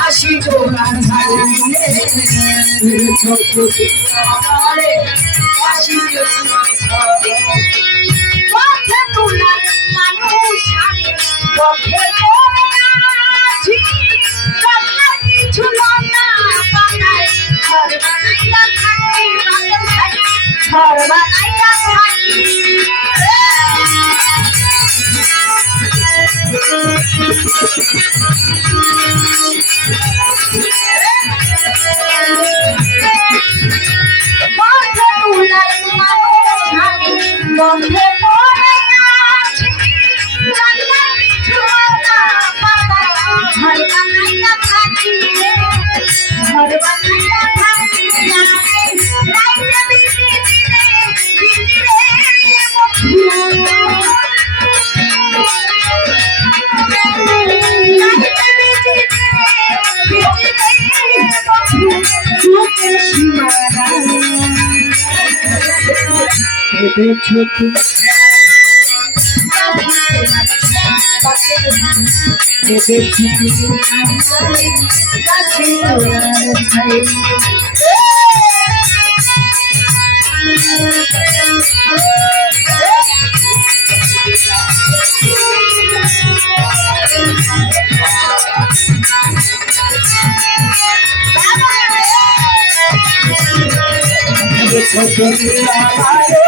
আসি তোরা ঝাড়ে আসি on the head. I'm gonna go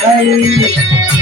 Thank you.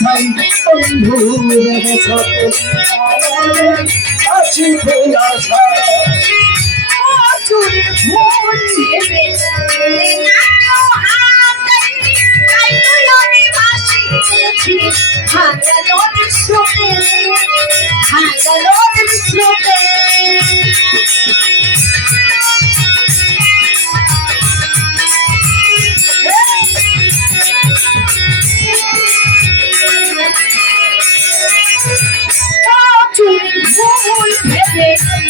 দেখাই বন্ধু আছি খোলা তুই ভুল নেবে হাজারো Thank you.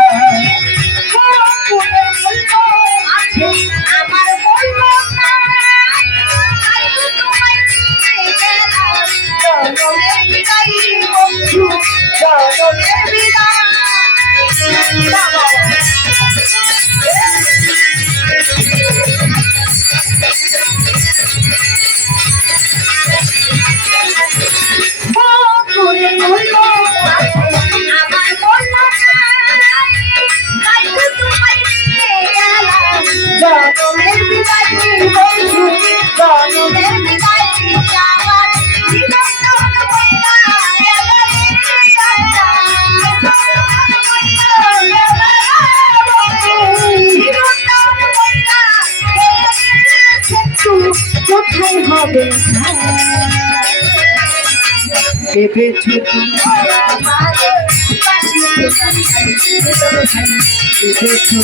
ভেবেছো ভেবেছো